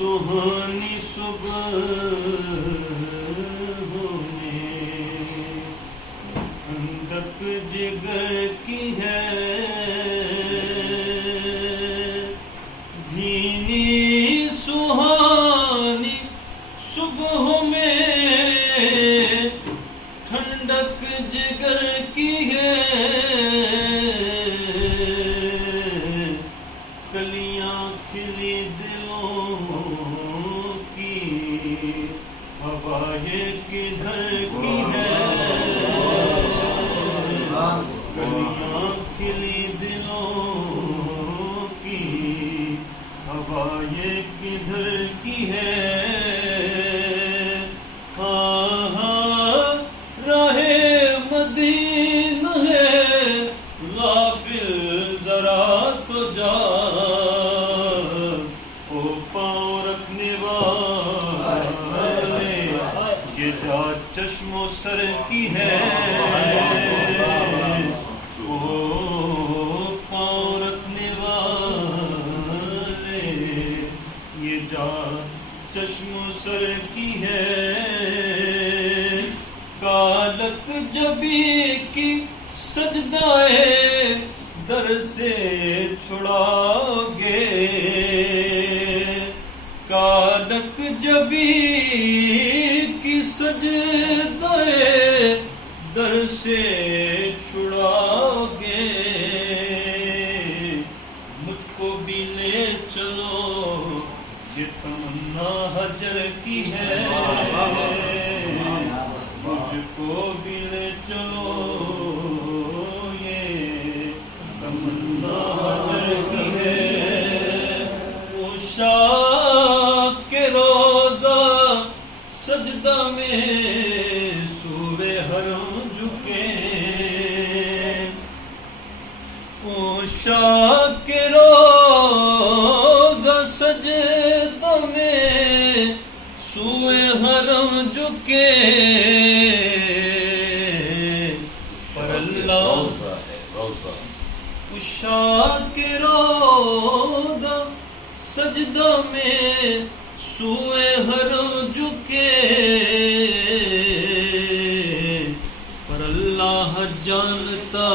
सुहानी सुबह में ठंडक जिगर की है, भीनी सुहानी सुबह में ठंडक जिगर की है, कलियां खिली दिलों की, हवा ये किधर की है, कलियां खिली दिलों की, हवा ये किधर की है। राहे मदीना है गाफिल जरा तो जा, ओ पाँव रखने वाले ये जा चश्मो सर की है, ओ पाँव रखने वाले ये जा चश्मो सर की है। कालक जबी की सजदाए दर से छुड़ाओगे, कालक जबी की सजदाए दर से छुड़ाओगे, मुझको भी ले चलो ये तमन्ना हजर की है, मुझको भी ले चलो ये तमन्ना हजर की है। उषा के रोजा सजदा में सूबे हरम झुके, उषा के रोजा सजदा में सूए हरम झुके, पर अल्लाह उषा के रोज़ा सजदा में सूए हरम झुके, पर अल्लाह जानता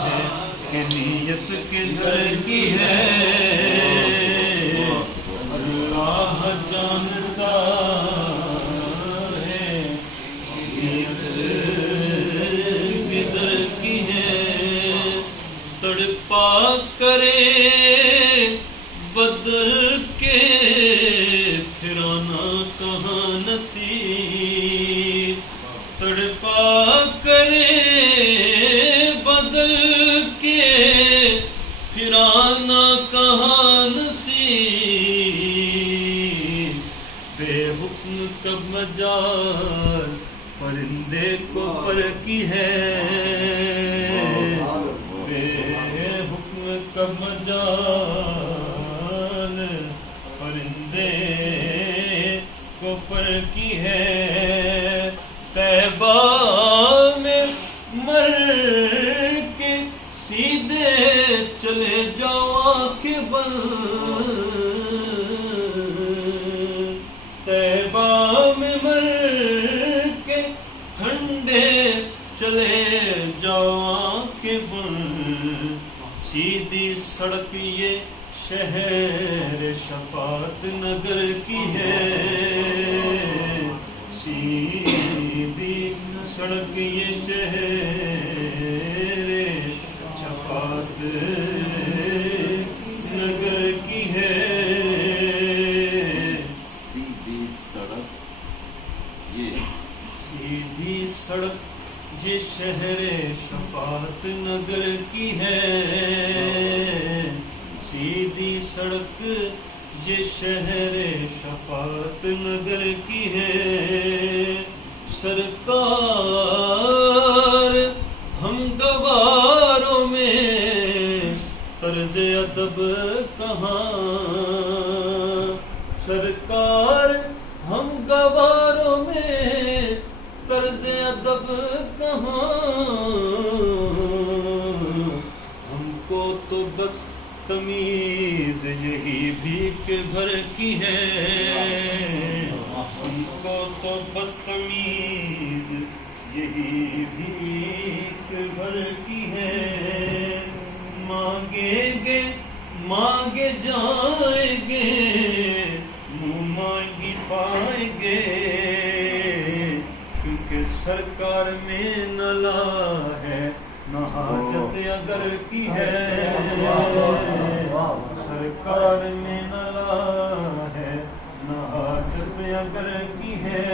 है कि नीयत किधर की है, अल्लाह जानता है नीयत किधर की है। तड़पा करे बदल के फिराना कहाँ नसीब, तड़पा करे बदल के फिराना कहाँ नसीब, बेहुक्म कब मजाल परिंदे को पर की है, बेहुक्म कब मजाल परिंदे को पर की है। तैबा में मर के सीधे चले जाओ आंखें बंद, तैबा में मर के ठंडे चले जाओ आंखें बंद, सीधी सड़क ये शहर शफात नगर की है, सीधी सड़क ये शहर शफात नगर की है। सीधी सड़क ये शहर शफात नगर की है, सीधी सड़क ये शहर शफात नगर की है। سرکار ہم گواروں میں طرز ادب کہاں، سرکار ہم گواروں میں طرز ادب کہاں، ہم کو تو بس تمیز یہی بھیک بھر کی ہے، ہم کو تو بس تمیز یہی بھیک بھر کی ہے، مانگیں گے مانگے جائیں گے منہ مانگی پائیں گے، کیونکہ سرکار میں نہ لا ہے نہ حاجت اگر کی ہے، سرکار میں نہ لا ہے نہ حاجت اگر کی ہے،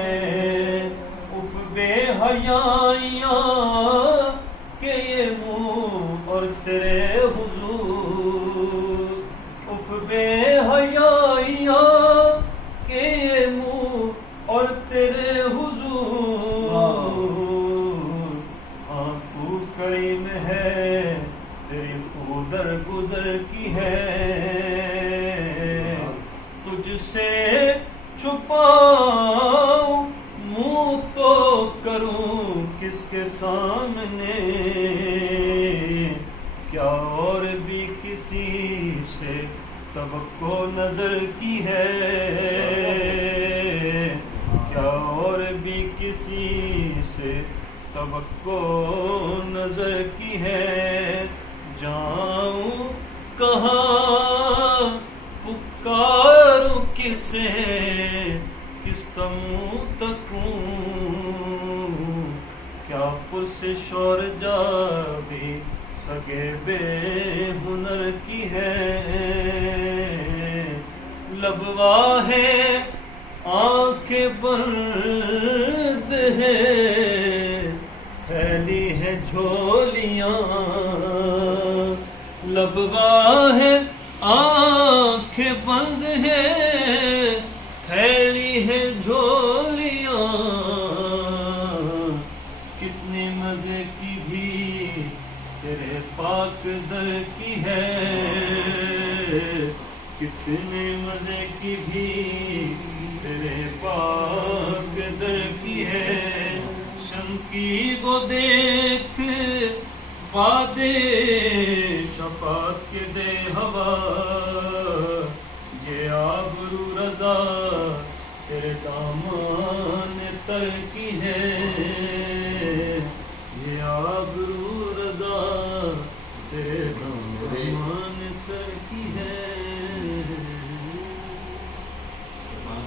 اف بے حیائیاں کہ یہ منہ اور تیرے حضور، اف بے حیائیاں کہ یہ منہ اور تیرے حضور، ہاں تو کریم ہے تیری در گزر کی ہے، تجھ سے چھپاؤں منہ تو کروں کس کے سامنے، کیا اور بھی کسی سے توقع نظر کی ہے، کیا اور بھی کسی سے توقع نظر کی ہے، جاؤں کہاں پکاروں کسے کس کا منہ تکوں، کیا پرسش اور جا بھی سگے بے ہنر کی ہے، لبوا ہے آنکھیں بند ہے پھیلی ہے جھولیاں، لبوا ہے آنکھیں بند ہے پھیلی ہے جھولیاں، کتنے مزے کی بھی تیرے پاک در کی ہے، کتنے مزے کی بھی تیرے پاک در کی ہے، شنقیب و دیکھ وعدے شفاعت کے دے ہوا، یہ آبرو رضا تیرے دامان تر کی ہے، یہ آبرو رضا تیرے دامان